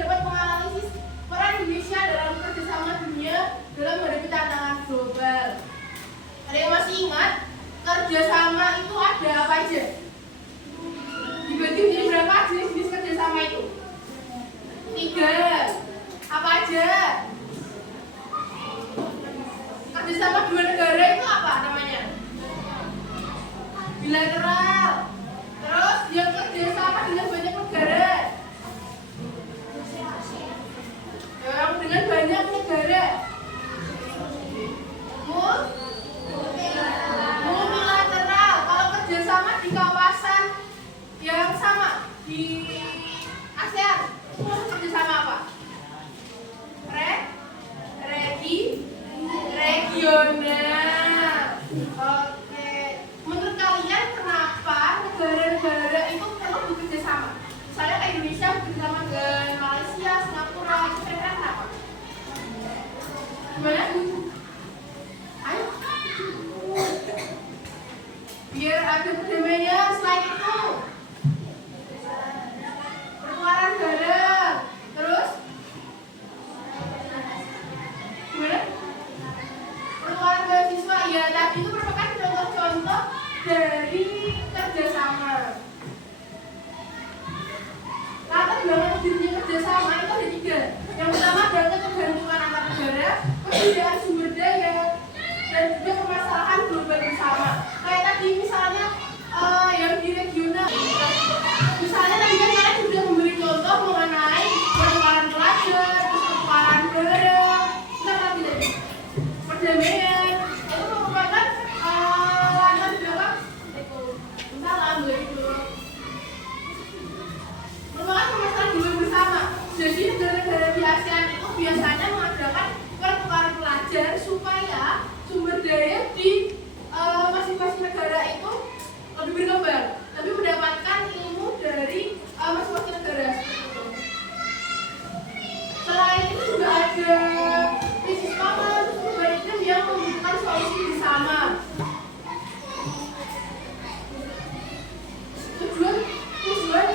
dapat menganalisis peran Indonesia dalam kerjasama dunia dalam menghadapi tantangan global. Ada yang masih ingat kerjasama itu ada apa aja? Dibagi menjadi berapa jenis kerjasama itu? 3. Apa aja? Kerjasama dua negara itu apa namanya? Bilateral. Terus yang kerjasama dengan banyak negara. Yang dengan banyak negara. Multilateral. Kalau kerjasama di kawasan yang sama di ASEAN, itu kerjasama apa? Regional. Oke. Menurut kalian kenapa negara-negara itu perlu bekerja sama? Misalnya kayak Indonesia bekerja sama dengan Malaysia, Singapura, itu kira-kira kenapa? Gimana? Ayo. Biar ada perdamaian. Selain itu pertukaran barang. Terus gimana? Pertukaran mahasiswa. Ya tadi itu merupakan contoh-contoh dari kerjasama. Latar belakang dirinya kerjasama itu ada 3. Yang pertama adalah ketergantungan antar negara, perbedaan sumber daya, dan juga permasalahan global bersama. Kayak tadi misalnya yang di regional. Misalnya tadi kan kalian sudah memberi contoh mengenai pertukaran pelajar, pertukaran barang, tadi perdamaian. Itu merupakan latar belakang salam begitu. Merupakan permasalahan global bersama. Jadi negara-negara di ASEAN itu biasanya mengadakan pertukaran pelajar supaya sumber daya di masing-masing negara itu lebih berkembang, lebih mendapatkan ilmu dari masing-masing negara. Selain itu juga ada krisis pangan, perubahan iklim yang membutuhkan solusi bersama. Tujuan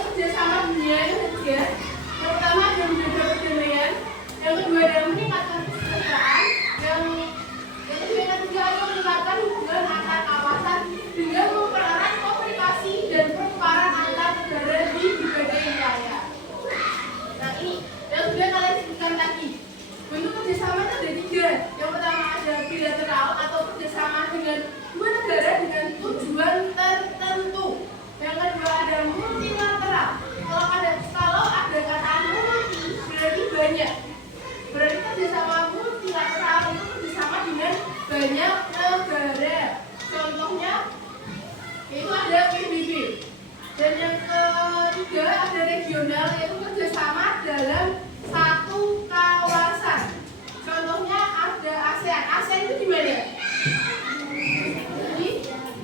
kerjasama dunia itu ada 3. Yang pertama adalah menjaga perdamaian, yang kedua adalah meningkatkan kesejahteraan, yang ketiga adalah meningkatkan hubungan antar kawasan dengan mempererat komunikasi dan pertukaran antar negara di berbagai wilayah. Nah ini yang sudah kalian sebutkan tadi. Bentuk kerjasama itu ada 3. Yang pertama ada bilateral atau kerjasama dengan 2 negara dengan tujuan tertentu. Yang kedua ada multilateral. Kalau ada kata multi berarti banyak. Berarti kerjasama multilateral itu kerjasama dengan banyak negara. Contohnya itu ada PBB. Dan yang ketiga ada regional, yaitu kerjasama dalam satu kawasan. Contohnya ada ASEAN. ASEAN itu di mana? Di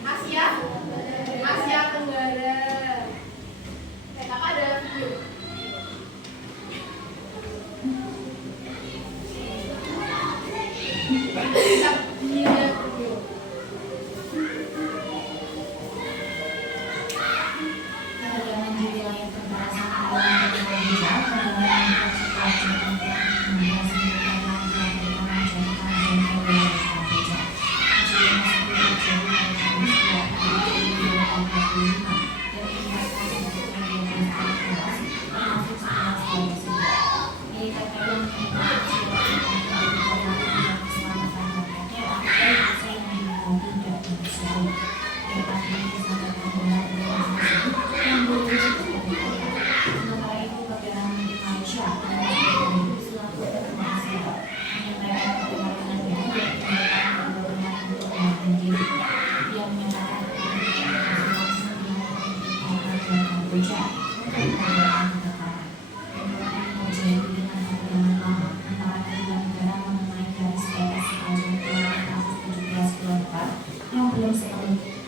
Asia Tenggara. Apa ada video?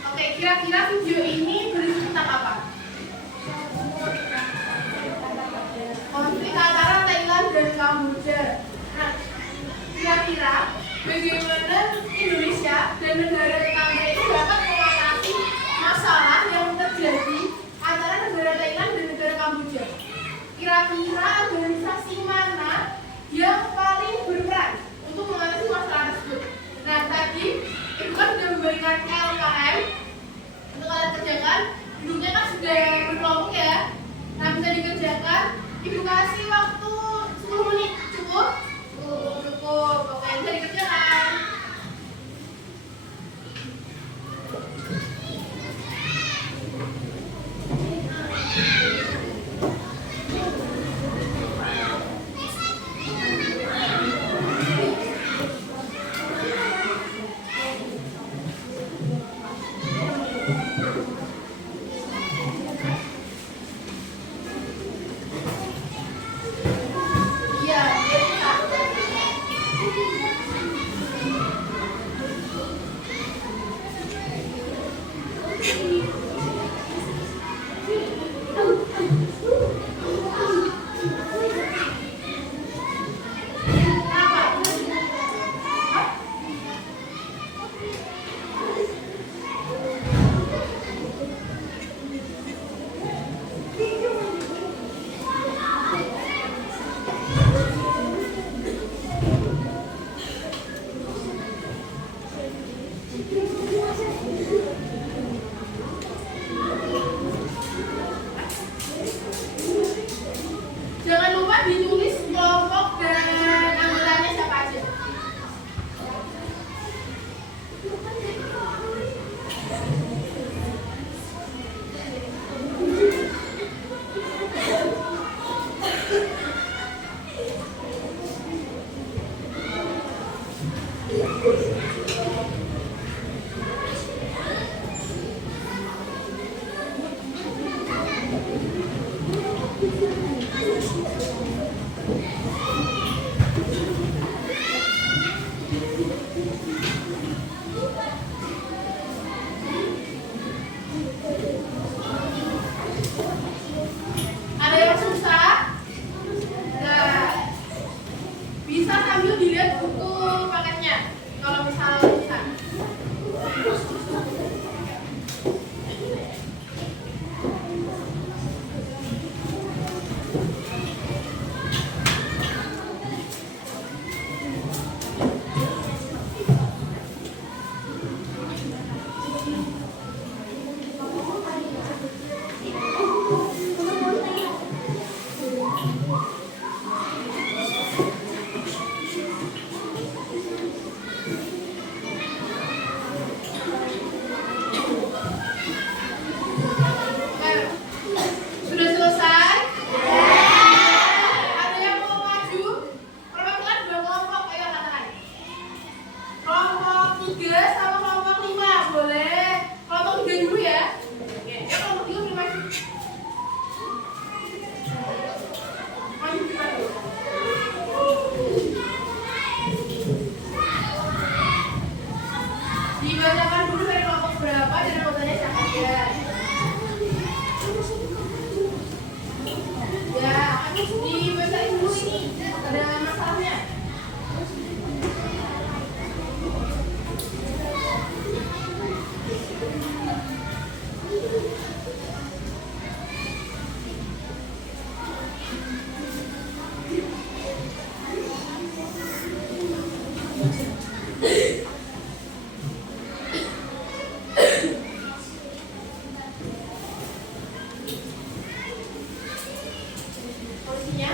Oke, kira-kira video ini berisi tentang apa? Konflik antara Thailand dan Kamboja. Nah, kira-kira bagaimana Indonesia dan negara tetangga itu dapat mengatasi masalah yang terjadi antara negara Thailand dan negara Kamboja? Kira-kira organisasi Ibu kasih waktu 10 menit. Cukup? Cukup. Oke, bisa dikerjakan. Iya, jangan lupa ditulis kelompok dan anggotanya siapa aja. Ada yang susah? Nah, bisa sambil dilihat buku paketnya. Kalau misalnya bisa. Sudah selesai? Ada yang mau maju? Perwakilan 2 kelompok, ayo katakan. Kelompok 3 sama kelompok 5, boleh? Kelompok 3 dulu ya. Oke, ya kelompok 3 boleh maju. Maju kita dulu. Dibacakan dulu dari kelompok berapa dan anggotanya siapa aja. Ya, dibacain dulu ini. Ada masalahnya. Posisinya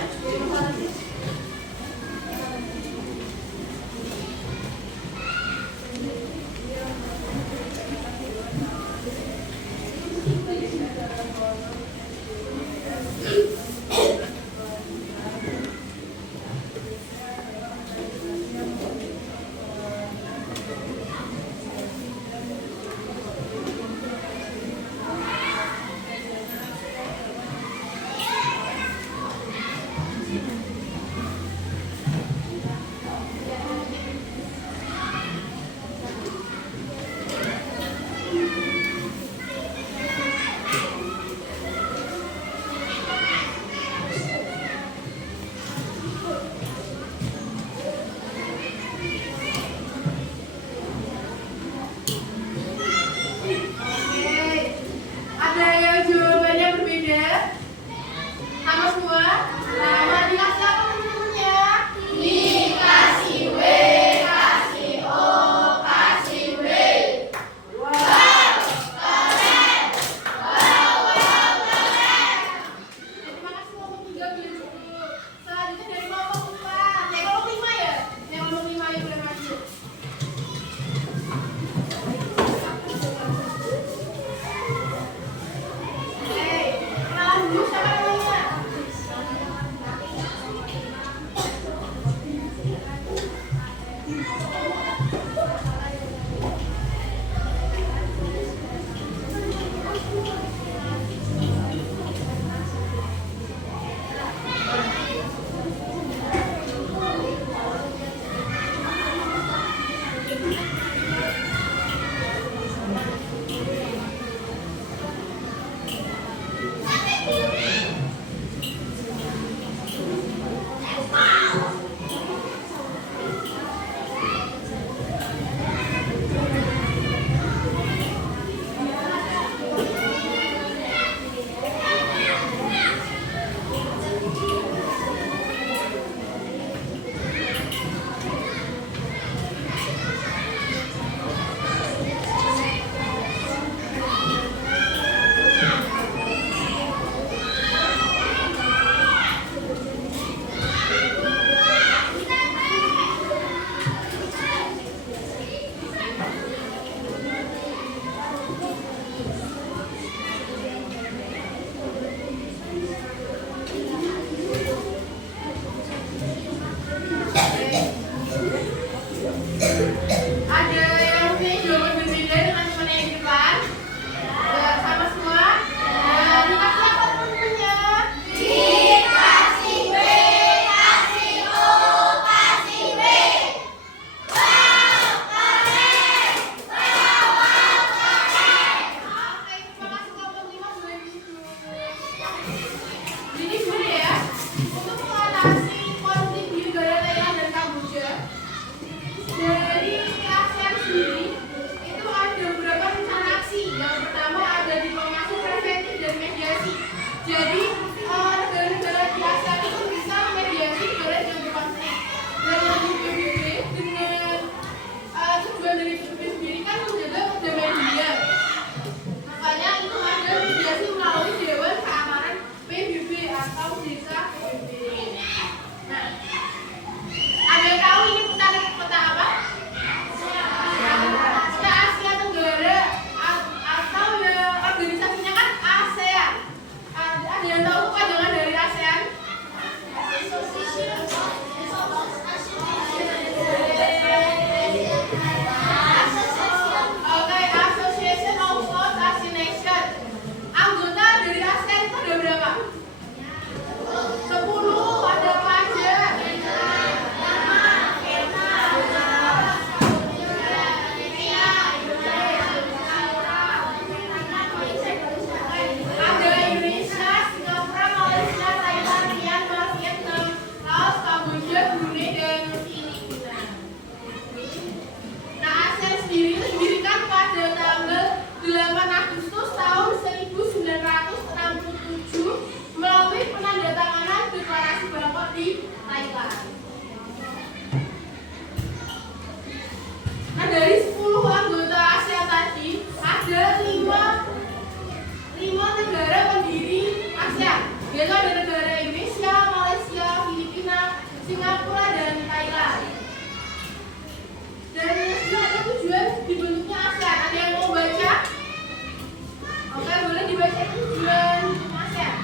Yaitu ada negara Indonesia, Malaysia, Filipina, Singapura, dan Thailand. Dan juga ada tujuan dibentuknya ASEAN. Ada yang mau baca? Oke, boleh dibaca tujuan ASEAN.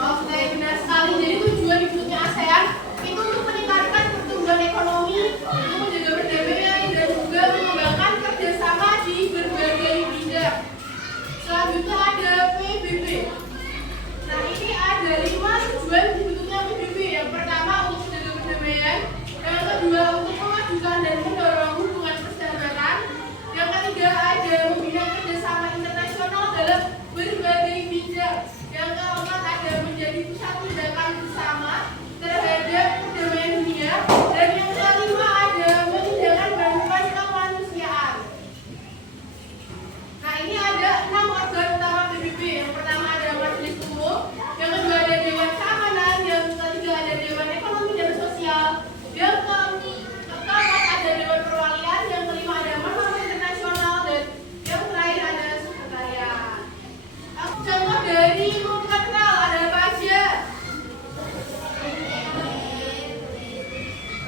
Oke, benar sekali. Jadi tujuan dibentuknya ASEAN itu untuk meningkatkan pertumbuhan ekonomi, untuk menjaga perdamaian, dan juga mengembangkan kerjasama di berbagai bidang. Selanjutnya ada PBB. Nah, ini ada 5 tujuan dibentuknya PBB. Yang pertama untuk menjaga perdamaian, yang kedua untuk memajukan dan mendorong hubungan persahabatan, yang ketiga ada membina kerjasama internasional dalam berbagai bidang, yang keempat ada menjadi pusat tindakan bersama terhadap perdamaian dunia, dan yang kelima ada menyediakan bantuan kemanusiaan. Nah, ini ada 6 organ utama PBB. Yang pertama ada Majelis Umum, yang kedua ada Dewan Keamanan, yang ketiga ada Dewan Ekonomi dan Sosial, yang keempat ada Dewan Perwalian, yang kelima ada Mahkamah Internasional, dan yang terakhir ada Sekretariat. Contoh dari multilateral ada apa aja?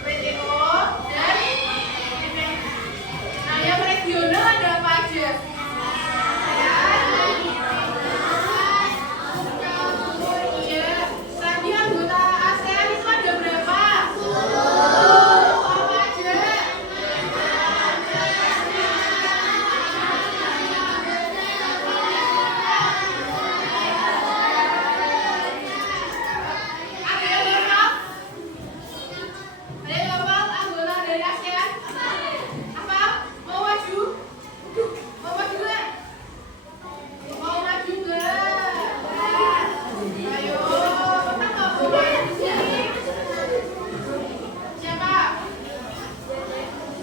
WTO dan nah, yang regional ada apa aja? Iya, tadi anggota ASEAN itu ada berapa? 10. Apa aja? Ada yang hafal? Ada yang hafal anggota dari ASEAN? Apa? Mau maju? Mau maju nggak? Mau maju nggak? Ayo, kita nggak boleh di sini. Siapa?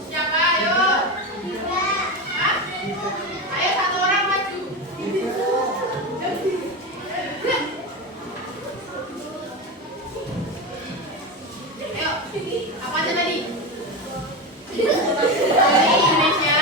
Siapa? Ayo. Hah? Ayo satu orang maju. Ayo, apa aja tadi? Dari Indonesia.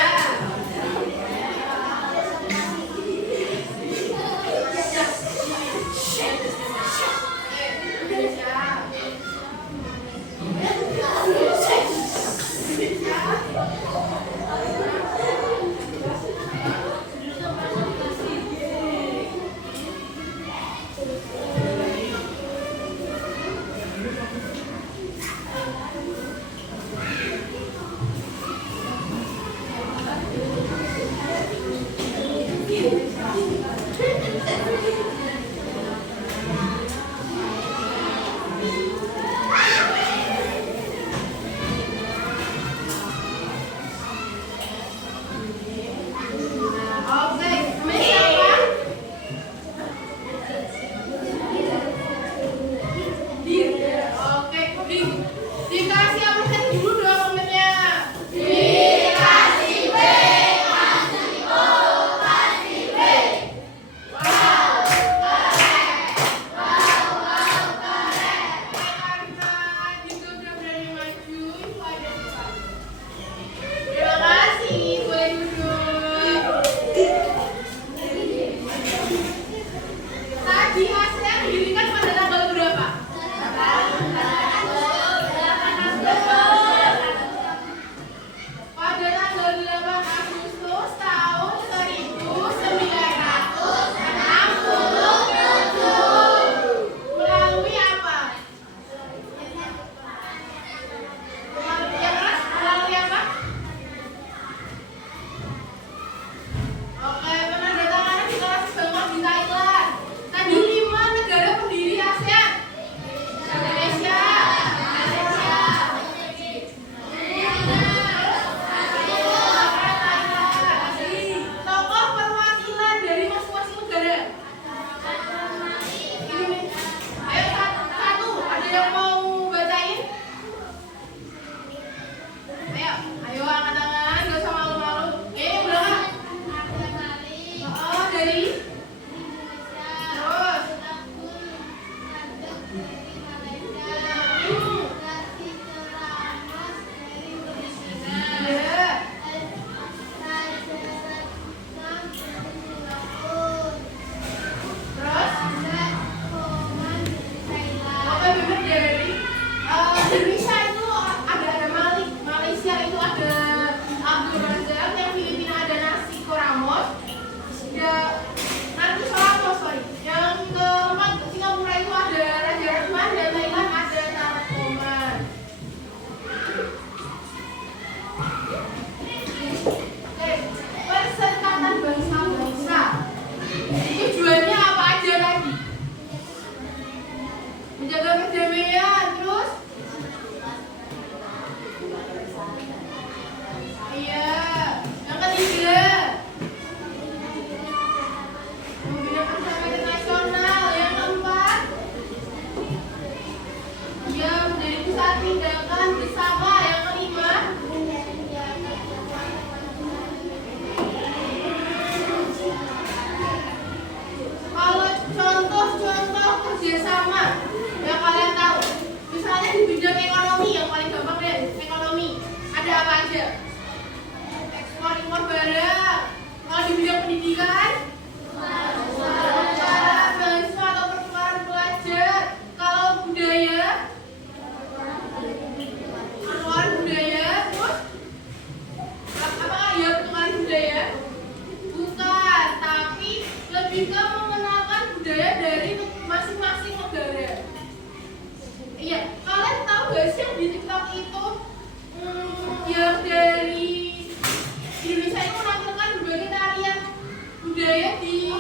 budaya di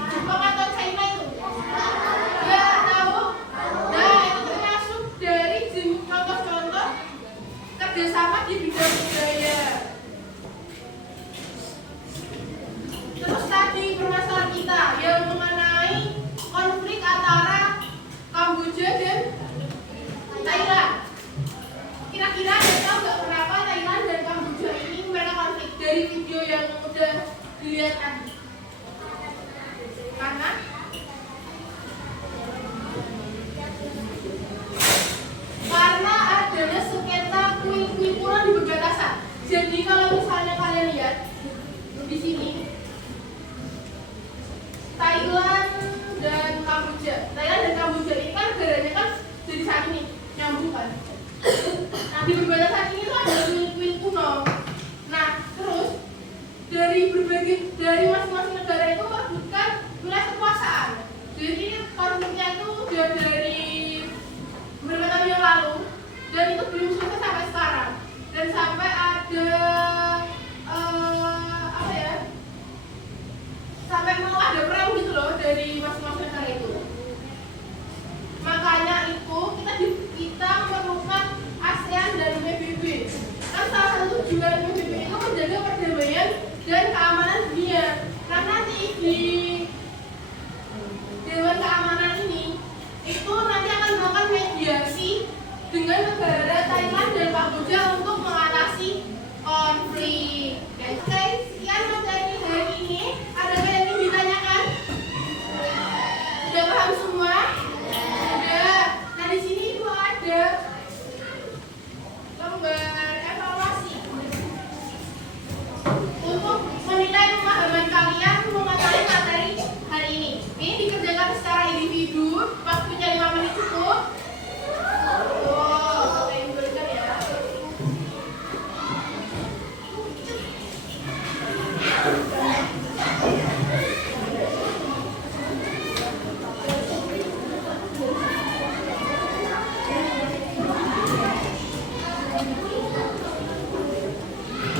Jepang atau China itu? Ya, tahu? Nah, itu termasuk dari contoh-contoh kerjasama di bidang budaya. Terus tadi permasalahan kita yang mengenai konflik antara Kamboja dan Thailand. Kira-kira ada tahu nggak kenapa Thailand dan Kamboja ini mereka konflik dari video yang udah dilihat tadi? Karena adanya sengketa kuil-kuil kuno di perbatasan. Jadi kalau misalnya kalian lihat di sini Thailand dan Kamboja ini kan negaranya kan jadi satu nih, nyambung kan. Nah, di perbatasan ini tuh ada kuil-kuil kuno. Nah, terus dari masing-masing negara itu merebutkan wilayah kekuasaan. Jadi konfliknya itu udah dari beberapa tahun yang lalu dan itu belum selesai sampai sekarang. Dan sampai ada sampai mau ada perang gitu loh dari masing-masing negara itu. Makanya itu kita memerlukan ASEAN dan PBB. Kan salah satu tujuan PBB itu menjaga perdamaian dan keamanan dunia. Karena nanti di Dewan Keamanan ini itu nanti akan melakukan mediasi dengan negara Thailand dan Kamboja untuk mengatasi konflik. Oke, sekian materi hari ini. Ada yang ingin ditanyakan? Sudah paham semua? Sudah. Nah, di sini itu ada lembar evaluasi untuk menilai pemahaman kalian mengenai materi hari ini. Ini dikerjakan secara individu, waktunya 5 menit cukup. Sampai diberikan ya.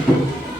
Thank you.